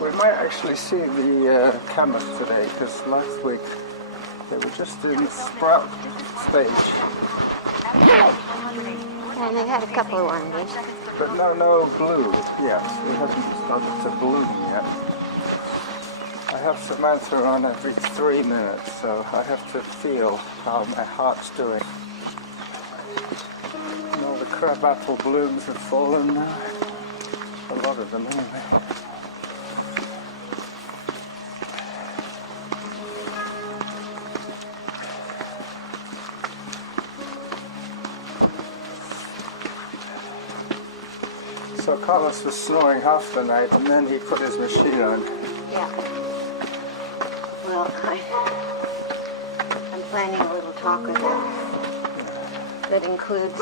We might actually see the Camas today, because last week they were just in sprout stage. And they had a couple of oranges. But no bloom yet. It hasn't started to bloom yet. I have Samantha on every 3 minutes, so I have to feel how my heart's doing. And all the crabapple blooms have fallen now. A lot of them anyway. So Camas was snoring half the night and then he put his machine on. Yeah. Well, I'm planning a little talk with him that includes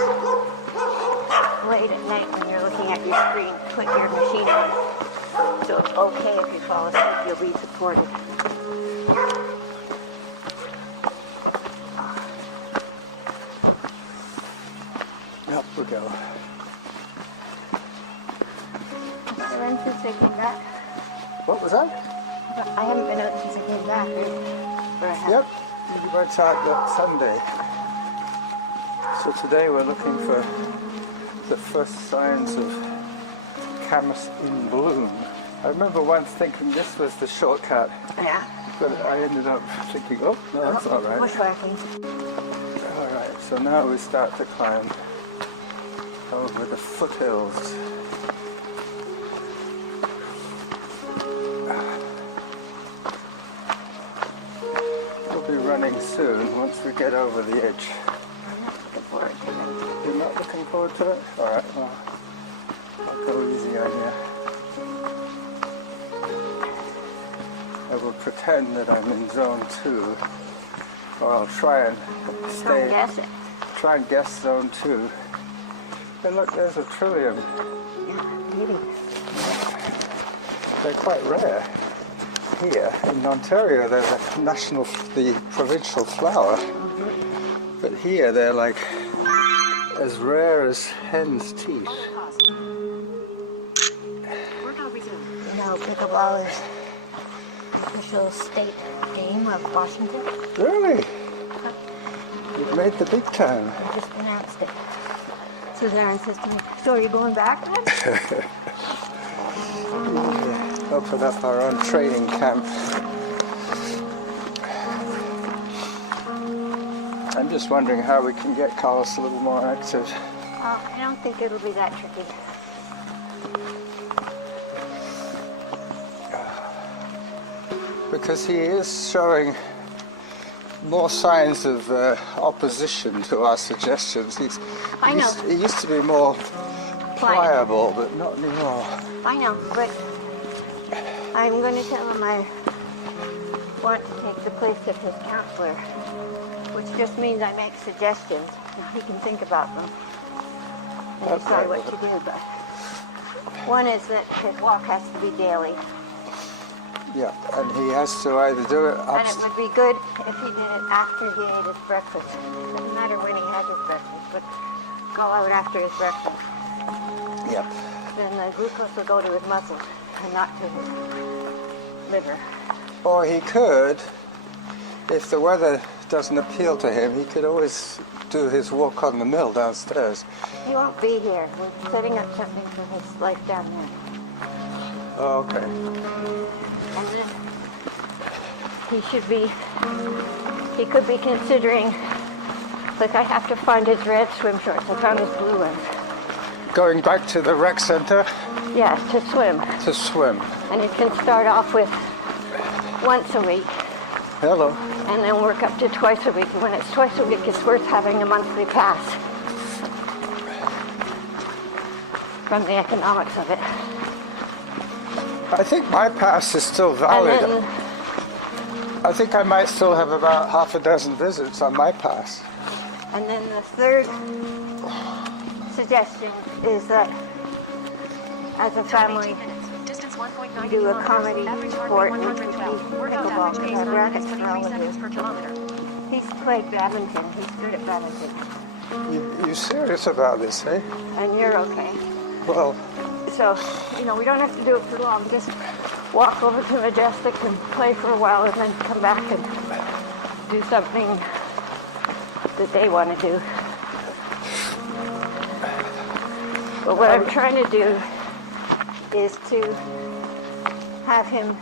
late at night when you're looking at your screen, put your machine on. So it's okay if you fall asleep, you'll be supported. Up we go. Since I came back. What was that? I haven't been out since I came back. Yep, we went out that Sunday. So today we're looking for the first signs of Camas in bloom. I remember once thinking this was the shortcut. Yeah. But I ended up thinking, oh, no, that's not right. Bushwhacking. Alright, so now we start to climb over the foothills. Running soon once we get over the edge. I'm not looking forward to it. You're not looking forward to it? Alright, well, I'll go easy on you. I will pretend that I'm in zone 2, or I'll try and try and guess zone 2. And look, there's a Trillium. Yeah, beauty. They're quite rare. Here in Ontario they're the provincial flower, but here they're like as rare as hen's teeth. You know, pickleball is the official state game of Washington. Really? You've made the big time. I just announced it. So Darren says to me, so are you going back then? Open up our own training camp. I'm just wondering how we can get Carlos a little more active. I don't think it'll be that tricky. Because he is showing more signs of opposition to our suggestions. He used to be more pliable, but not anymore. I know, but I'm going to tell him I want to take the place of his counselor, which just means I make suggestions. He can think about them and decide what to do. But one is that his walk has to be daily. Yeah, and he has to either do it and it would be good if he did it after he ate his breakfast. It doesn't matter when he has his breakfast, but go out after his breakfast. Yep. Then the glucose will go to his muscles and not to his liver. Or he could, if the weather doesn't appeal to him, he could always do his walk on the mill downstairs. He won't be here. We're setting up something for his life down there. Oh, okay. And then he could be considering, like, I have to find his red swim shorts. I found his blue ones. Going back to the rec center? Yes, to swim. To swim. And it can start off with once a week. Hello. And then work up to twice a week. And when it's twice a week, it's worth having a monthly pass. From the economics of it. I think my pass is still valid. Then, I think I might still have about half a dozen visits on my pass. And then the third suggestion is that as a family, we do a comedy sport, which would be pickleball, because our rackets for all of his. He's played badminton. He's good at badminton. You serious about this, eh? And you're okay. Well... So, we don't have to do it for long. Just walk over to Majestic and play for a while and then come back and do something that they want to do. But what I'm trying to do is to have him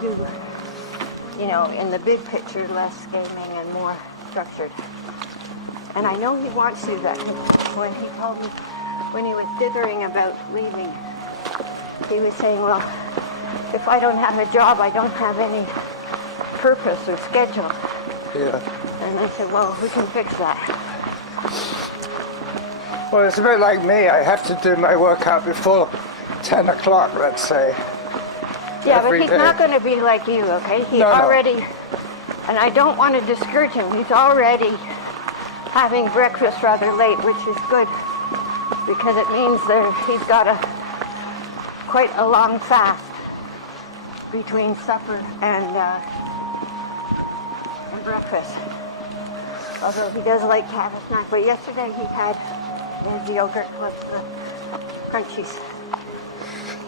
do, you know, in the big picture, less gaming and more structured. And I know he wants to do that. When he told me, when he was dithering about leaving, he was saying, well, if I don't have a job, I don't have any purpose or schedule. Yeah. And I said, well, we can fix that. Well, it's a bit like me. I have to do my workout before 10 o'clock, let's say. Yeah, but every he's day. not going to be like you, okay? He No. already, and I don't want to discourage him, he's already having breakfast rather late, which is good, because it means that he's got quite a long fast between supper and breakfast. Although he does like to have a snack, but yesterday he had his yogurt with the crunchies.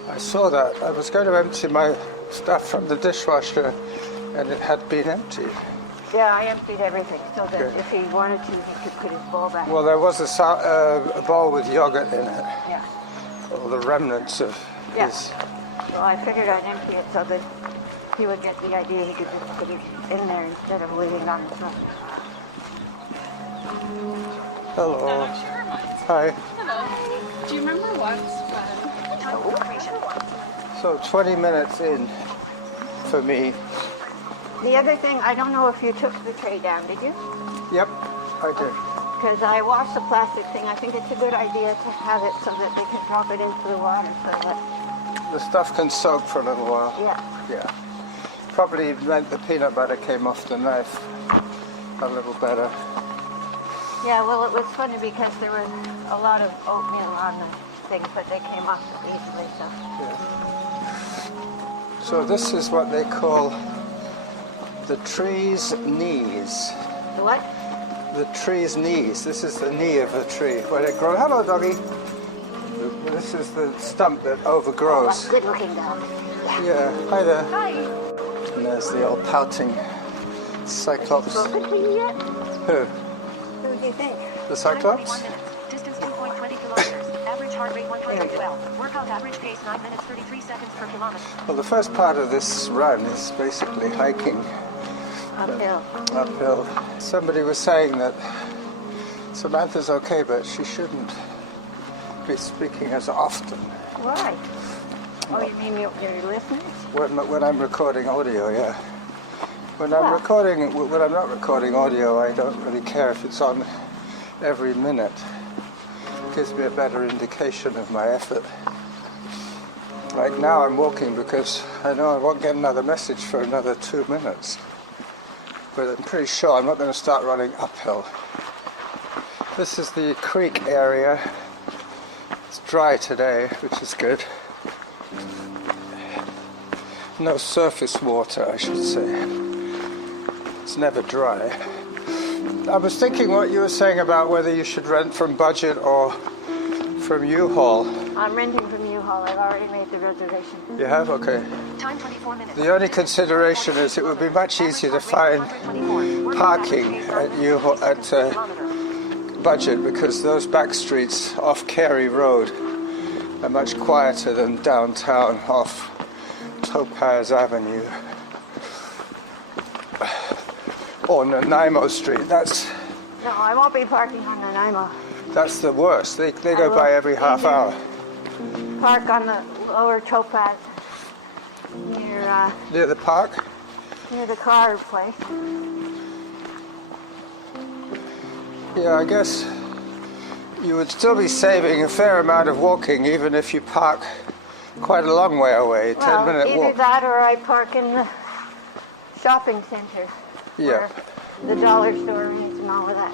I saw that. I was going to empty my stuff from the dishwasher and it had been emptied. Yeah, I emptied everything so that Okay. if he wanted to, he could put his bowl back. Well, there was a bowl with yogurt in it. Yeah. All the remnants of Yeah. his... Well, I figured I'd empty it so that he would get the idea he could just put it in there instead of leaving it on the front. Hello. Hi. Hello. Do you remember once So 20 minutes in for me. The other thing, I don't know if you took the tray down, did you? Yep, I did. Because I washed the plastic thing. I think it's a good idea to have it so that they can drop it into the water so that... The stuff can soak for a little while. Yeah. Yeah. Probably meant the peanut butter came off the knife a little better. Yeah, well, it was funny because there was a lot of oatmeal on the thing, but they came off easily, so... Yeah. So this is what they call the tree's knees. The what? The tree's knees. This is the knee of the tree. Where it grows. Hello, doggy. This is the stump that overgrows. Good looking dog. Yeah. Hi there. Hi. And there's the old pouting cyclops. Spoken to you yet? Who? Who do you think? The cyclops? Distance 2.20 kilometers. Average heart rate 112. Workout average pace 9 minutes 33 seconds per kilometer. Well, the first part of this run is basically hiking Uphill. uphill. Somebody was saying that Samantha's okay, but she shouldn't be speaking as often Why? Oh, you mean your listeners? when I'm recording audio. Yeah. When I'm not recording audio, I don't really care if it's on every minute. It gives me a better indication of my effort. Like now I'm walking because I know I won't get another message for another 2 minutes. But I'm pretty sure I'm not going to start running uphill. This is the creek area. It's dry today, which is good. No surface water, I should say. It's never dry. I was thinking what you were saying about whether you should rent from Budget or from U-Haul. I'm renting from U-Haul. I've already made the reservation. You have? Okay. Time 24 minutes. The only consideration is it would be much easier to find parking at U-Haul, at Budget, because those back streets off Carey Road are much quieter than downtown off Topaz Avenue or Nanaimo Street. That's No, I won't be parking on Nanaimo. the worst. They go will by every half hour. Park on the lower Topaz near Near the park? the car place. Yeah, I guess you would still be saving a fair amount of walking even if you park quite a long way away, Well, 10-minute either walk. that or I park in the shopping center. Yeah. Where the dollar store is and all of that.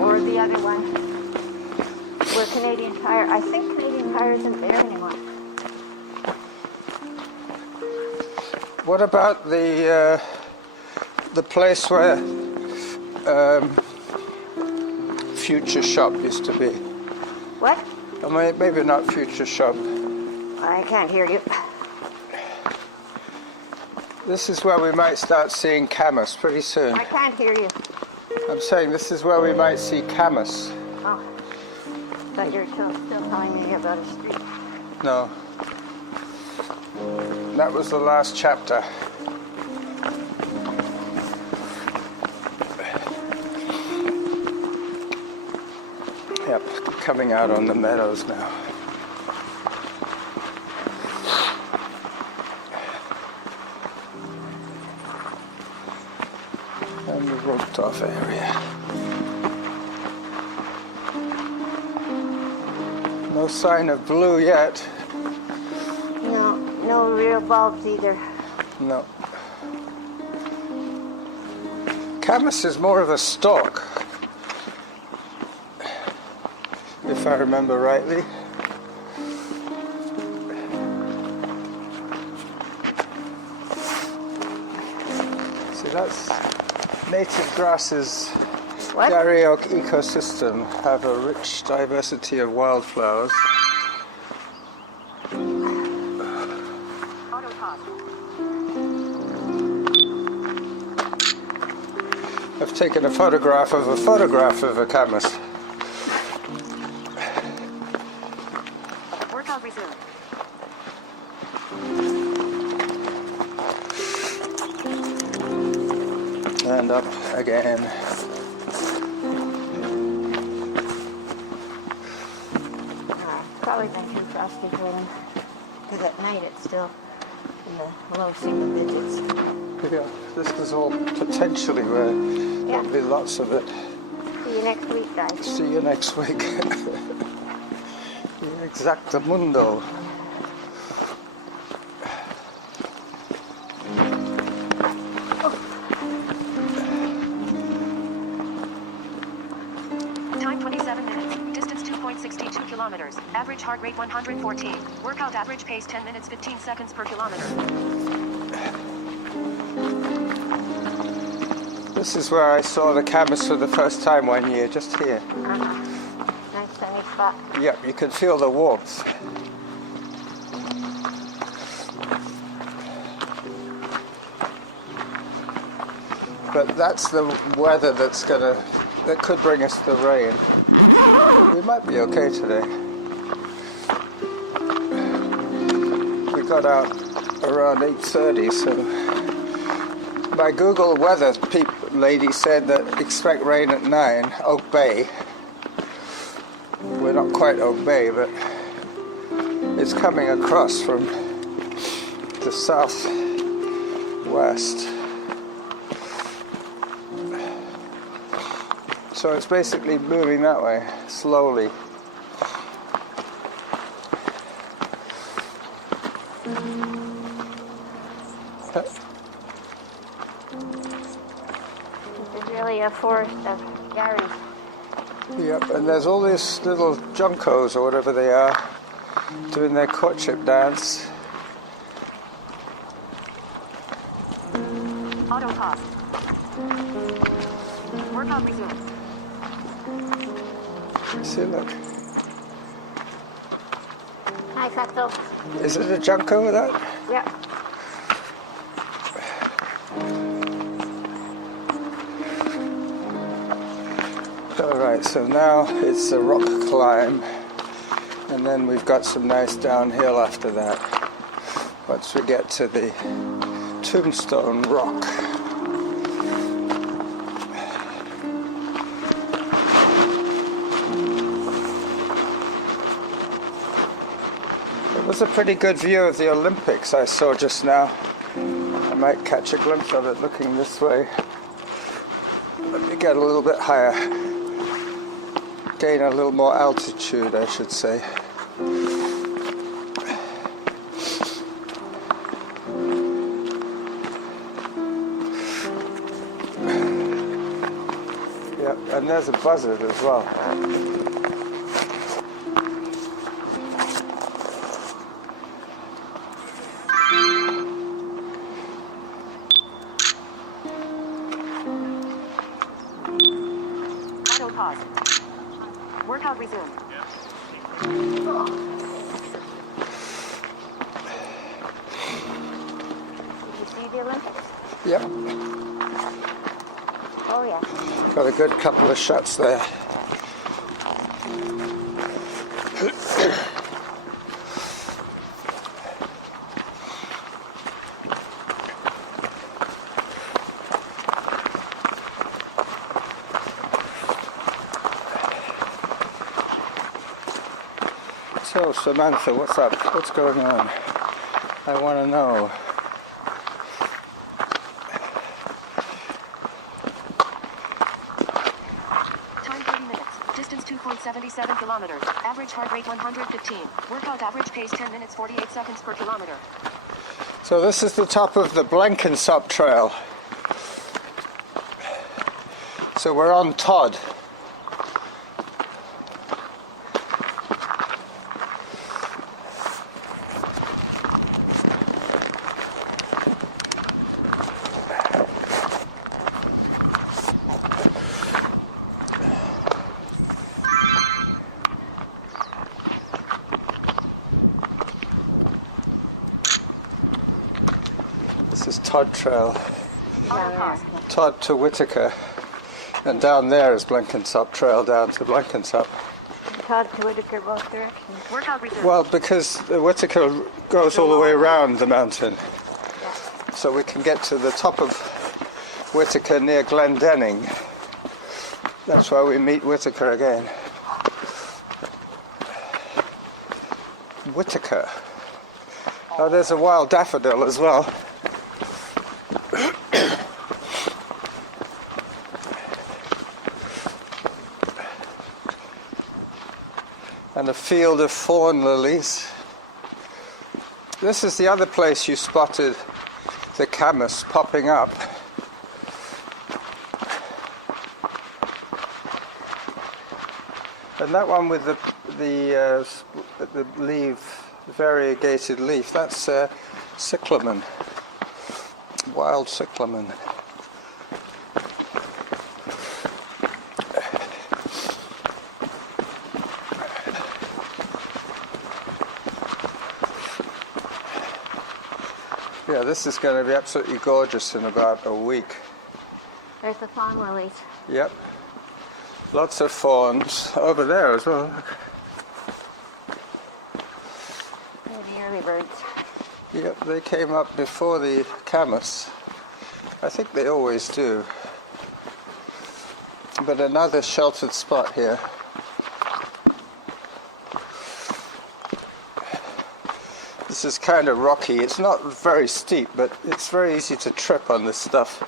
Or the other one. Where Canadian Tire, I think Canadian Tire isn't there anymore. What about the place where Future Shop used to be? What? I mean, maybe not future shop. I can't hear you. This is where we might start seeing Camas pretty soon. I can't hear you. I'm saying this is where we might see Camas. Oh, but you're still telling me about a street. No. That was the last chapter. Yep, coming out on the meadows now. And the roped off area. No sign of blue yet. No real bulbs either. No. Camas is more of a stalk, if I remember rightly. See, that's native grasses. What? Darioc ecosystem have a rich diversity of wildflowers. Auto pause. I've taken a photograph of a Camas. Workout resumed. And up again. Probably been too frosty for them. Because at night it's still in the low single digits. Yeah, this is all potentially where there'll be lots of it. See you next week, guys. See you next week. Exactamundo. Time 27 minutes. Distance 2.62 kilometers. Average heart rate 114. Workout average pace 10 minutes 15 seconds per kilometer. This is where I saw the Camas for the first time one year, just here. Nice sunny spot. Yep, you can feel the warmth. But that's the weather that could bring us the rain. We might be okay today. We got out around 8:30, so my Google weather lady said that expect rain at 9, Oak Bay. We're not quite Oak Bay, but it's coming across from the southwest. So it's basically moving that way, slowly. This is really a forest of Garys. Yep, and there's all these little juncos or whatever they are doing their courtship dance. Auto pause. Workout resumed. See, look. Hi, Cecil. Is it a junco, that? Yep. Alright, so now it's a rock climb, and then we've got some nice downhill after that, once we get to the Tombstone Rock. It was a pretty good view of the Olympics I saw just now. I might catch a glimpse of it looking this way. Let me get a little bit higher. Gain a little more altitude, I should say. Yep, and there's a buzzard as well. Auto pause. Workout resumed. Yep. Oh yeah. Got a good couple of shots there. So Samantha, what's up? What's going on? I want to know. Time 30 minutes. Distance 2.77 kilometers. Average heart rate 115. Workout average pace 10 minutes 48 seconds per kilometer. So this is the top of the Blenkinsop Trail. So we're on Todd. This is Todd Trail. Todd to Whitaker. And down there is Blenkinsop Trail down to Blenkinsop. Todd to Whitaker both directions. Workout resumed. Well, because the Whitaker goes all the way around the mountain. So we can get to the top of Whitaker near Glendenning. That's why we meet Whitaker again. Whitaker. Oh, there's a wild daffodil as well. And a field of fawn lilies. This is the other place you spotted the Camas popping up. And that one with the leaf, variegated leaf, that's cyclamen, wild cyclamen. Yeah, this is going to be absolutely gorgeous in about a week. There's the fawn lilies. Yep. Lots of fawns over there as well. They're the early birds. Yep, they came up before the Camas. I think they always do. But another sheltered spot here. This is kind of rocky. It's not very steep, but it's very easy to trip on this stuff.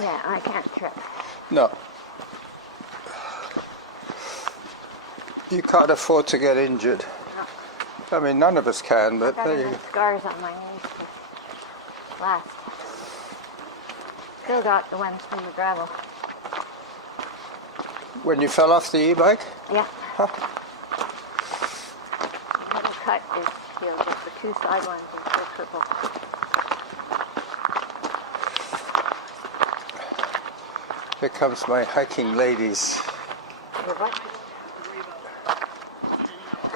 Yeah, I can't trip. No. You can't afford to get injured. No. I mean, none of us can, but I've got there you enough scars on my knees to last. Still got the ones from the gravel. When you fell off the e-bike? Yeah. Huh. The little cut is healed, just the two side ones are still purple. Here comes my hiking ladies. Your what?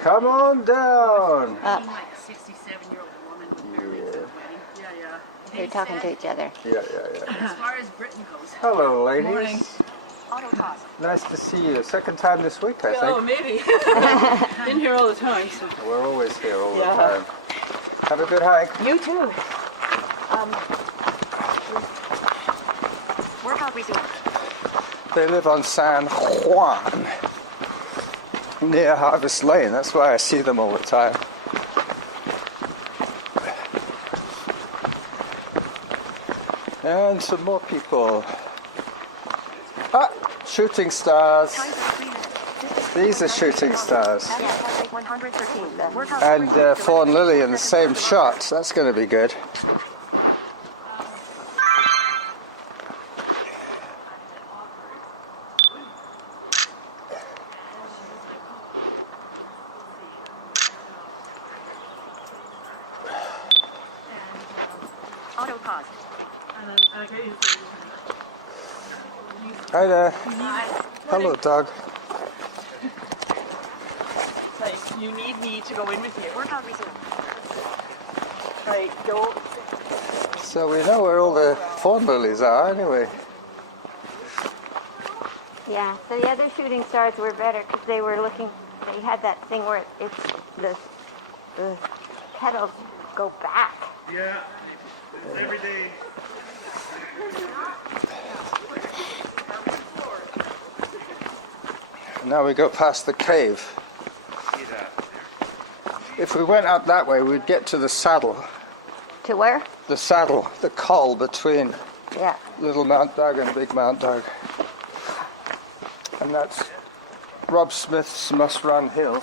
Come on down. Up. Like a 67-year-old woman with her rings at the wedding. Yeah. They're talking to each other. Yeah. As far as Britain goes. Hello, ladies. Morning. Auto toss. Nice to see you. Second time this week, I Oh, think. maybe. Been here all the time. So. We're always here all the Yeah. time. Have a good hike. You too. Workout resumed. They live on San Juan, near Harvest Lane. That's why I see them all the time. And some more people. Ah, shooting stars. Time 33 minutes. Distance These are shooting stars. Average heart rate 113. Workout And average Fawn Lily in the 47 same seconds per shots. That's going to be good. Auto pause. Hi there. Hello, dog. Like, you need me to go in with you. Workout resumed. So we know where all the fawn lilies are anyway. Yeah, so the other shooting stars were better because they were looking, they had that thing where it's the petals go back. Yeah, it's every day. Now we go past the cave. If we went up that way, we'd get to the saddle. To where? The saddle, the col between Yeah. Little Mount Doug and Big Mount Doug. And that's Rob Smith's Must Run Hill.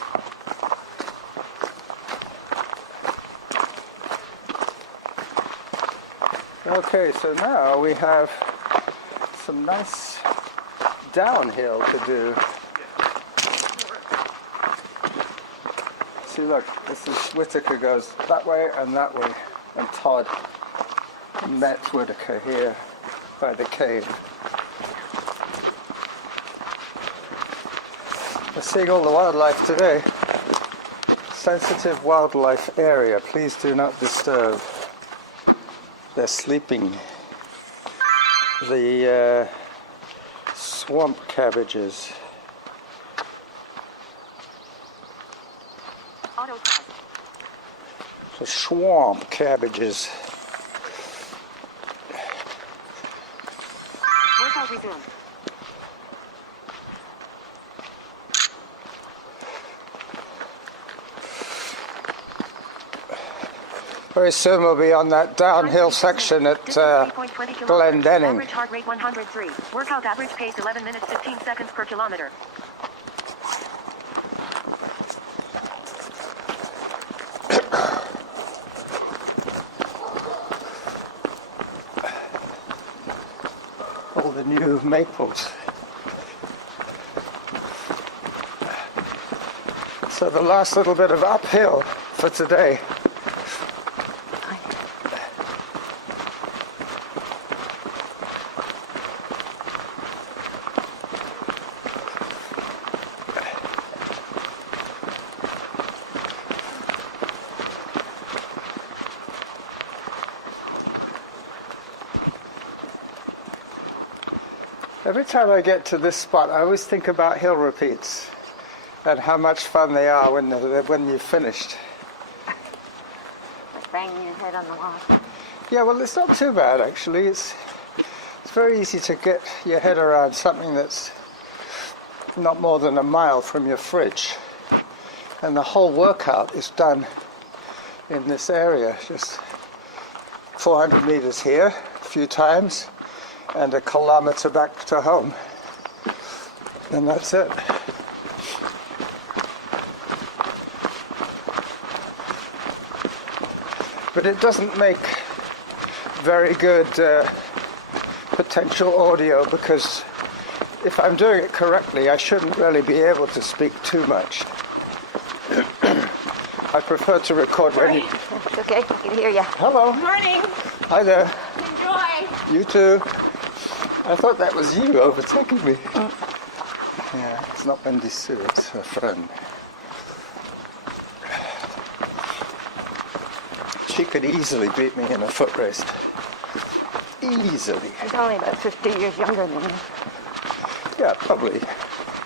Okay, so now we have some nice downhill to do. See, look, this is Whitaker goes that way, and Todd met Whitaker here by the cave. We're seeing all the wildlife today. Sensitive wildlife area, please do not disturb. They're sleeping. The swamp cabbages. Autopause. The swamp cabbages. Workout resumed. Very soon we'll be on that downhill section at Glendenning. Average heart rate 103. Workout average pace 11 minutes 15 seconds per kilometer. All the new maples. So the last little bit of uphill for today. Every time I get to this spot, I always think about hill repeats and how much fun they are when you've finished. Like banging your head on the wall. Yeah, well, it's not too bad actually. It's very easy to get your head around something that's not more than a mile from your fridge, and the whole workout is done in this area. Just 400 meters here, a few times, and a kilometer back to home, and that's it. But it doesn't make very good potential audio, because if I'm doing it correctly, I shouldn't really be able to speak too much. I prefer to record when you... It's okay, I can hear you. Hello. Morning. Hi there. Enjoy. You too. I thought that was you overtaking me. Yeah, it's not Wendy Sue, it's her friend. She could easily beat me in a foot race. Easily. He's only about 50 years younger than me. Yeah, probably.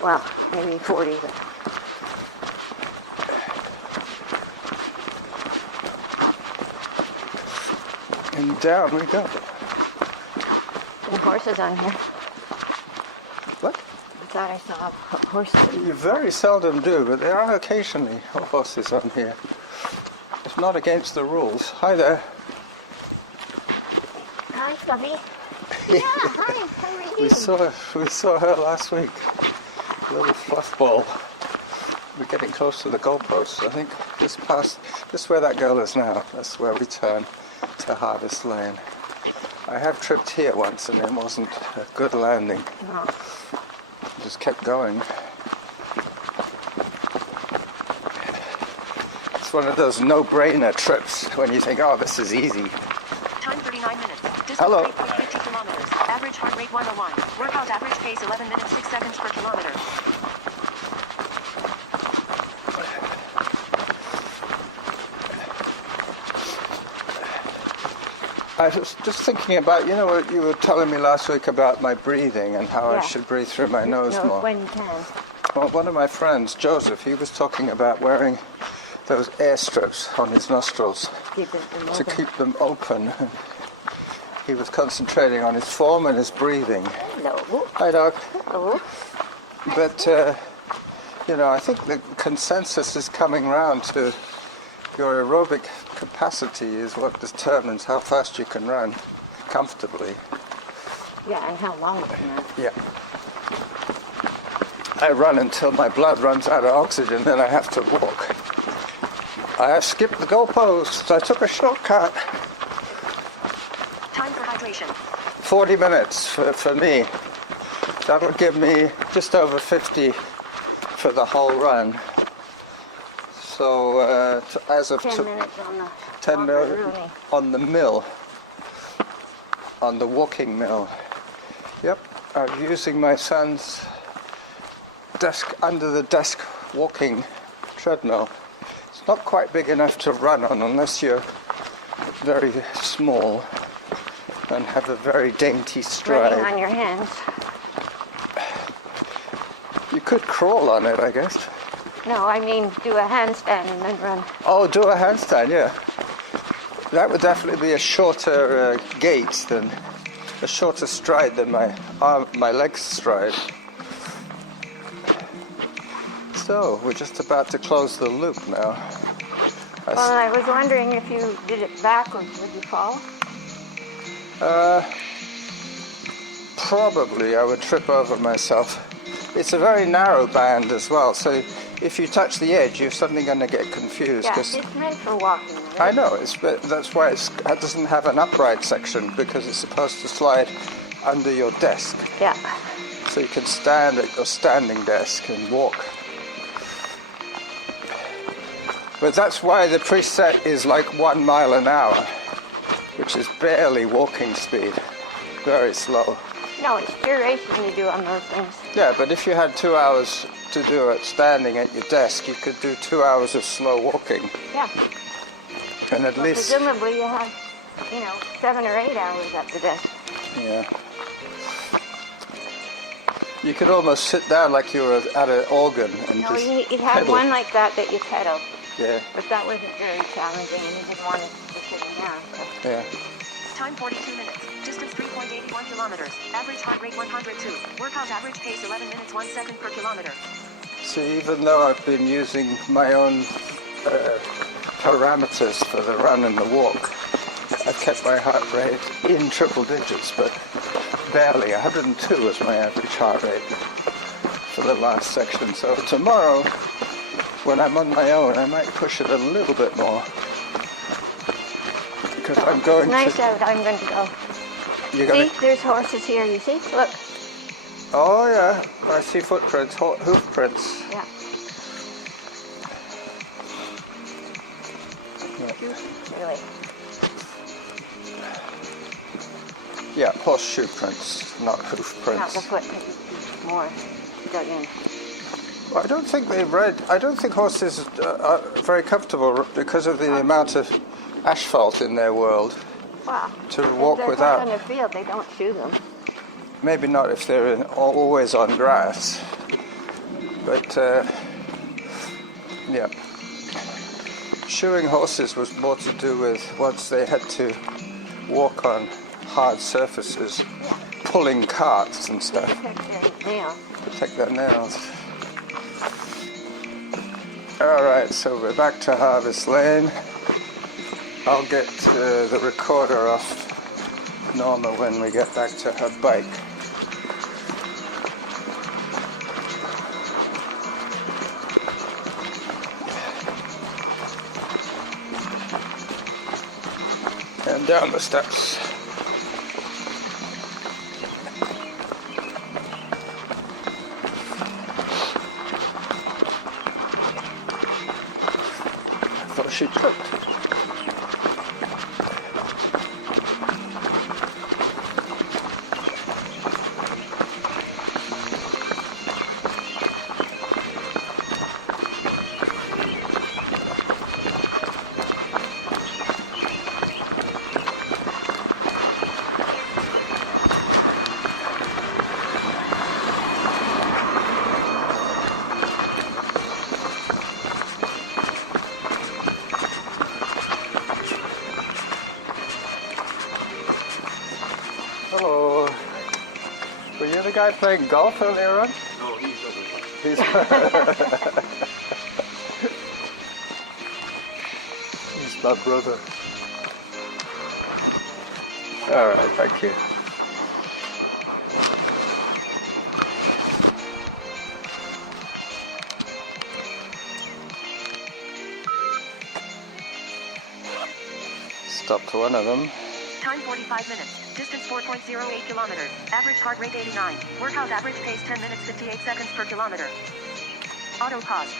Well, maybe 40, but... And down we go. And horses on here. What? I thought I saw a horse. You very seldom do, but there are occasionally horses on here. It's not against the rules. Hi there. Hi, Stubby. Yeah, hi. How are you? We saw her last week. Little fluff ball. We're getting close to the goalposts. I think this where that girl is now. That's where we turn to Harvest Lane. I have tripped here once and it wasn't a good landing. No. Just kept going. It's one of those no-brainer trips when you think, oh, this is easy. Time 39 minutes. Distance Hello. 3.50 kilometers. Average heart rate 101. Workout average pace 11 minutes 6 seconds per kilometer. I was just thinking about, you know, what you were telling me last week about my breathing and how I Yeah. should breathe through my nose more. When you can. Well, one of my friends, Joseph, he was talking about wearing those air strips on his nostrils Keep them to open. keep them open. He was concentrating on his form and his breathing. Hello. Hi, dog. Hello. But, you know, I think the consensus is coming round to your aerobic capacity is what determines how fast you can run comfortably. Yeah, and how long it can run. Yeah. I run until my blood runs out of oxygen, then I have to walk. I have skipped the goalposts. I took a shortcut. Time for hydration. 40 minutes for me. That'll give me just over 50 for the whole run. So as of 10 minutes on the 10 minutes Rooney. on the mill, on the walking mill. Yep, I'm using my son's desk, under the desk walking treadmill. It's not quite big enough to run on unless you're very small and have a very dainty stride. Running on your hands. You could crawl on it, I guess. No, I mean do a handstand and then run. Oh, do a handstand, yeah. That would definitely be a shorter gait than, a shorter stride than my legs stride. So, we're just about to close the loop now. Well, I was wondering if you did it backwards, would you fall? Probably I would trip over myself. It's a very narrow band as well, so if you touch the edge, you're suddenly going to get confused. Yeah, 'Cause it's meant for walking. Right? I know, that's why it doesn't have an upright section, because it's supposed to slide under your desk. Yeah. So you can stand at your standing desk and walk. But that's why the preset is like 1 mile an hour, which is barely walking speed. Very slow. No, it's duration you do on those things. Yeah, but if you had 2 hours to do it standing at your desk, you could do 2 hours of slow walking. Yeah. And at Well, least, presumably you have, 7 or 8 hours at the desk. yeah. You could almost sit down like you were at an organ and No, just you had pedal. one like that you pedaled, Yeah, but that wasn't very challenging and you didn't want it to sit down. So. yeah. Time 42 minutes. Distance 3.81 kilometers. Average heart rate 102. Workout average pace 11 minutes 1 second per kilometer. See, even though I've been using my own parameters for the run and the walk, I've kept my heart rate in triple digits, but barely. 102 was my average heart rate for the last section. So tomorrow, when I'm on my own, I might push it a little bit more. Because I'm going It's nice to... out, I'm going to go. You're gonna, See, there's horses here, you see? Look. oh yeah, I see footprints, hoof prints. Yeah. Really. Yeah, horseshoe prints, not hoof Not prints. the foot, it's more dug in. Well, I don't think horses are very comfortable because of the amount of asphalt in their world. Wow. To If walk they're without. out in the field, they don't chew them. Maybe not if they're always on grass. But, yeah. Shoeing horses was more to do with once they had to walk on hard surfaces, pulling carts and stuff, Protect their nails. protect their nails. Alright, so we're back to Harvest Lane. I'll get the recorder off Norma when we get back to her bike. And down the steps. I thought she tripped. guy playing golf earlier on? No, he's over. He's, he's my brother. All right, thank you. Stop to one of them. Time 45 minutes. Distance 4.08 kilometers. Average heart rate 89. Workout average pace 10 minutes 58 seconds per kilometer. Auto pause.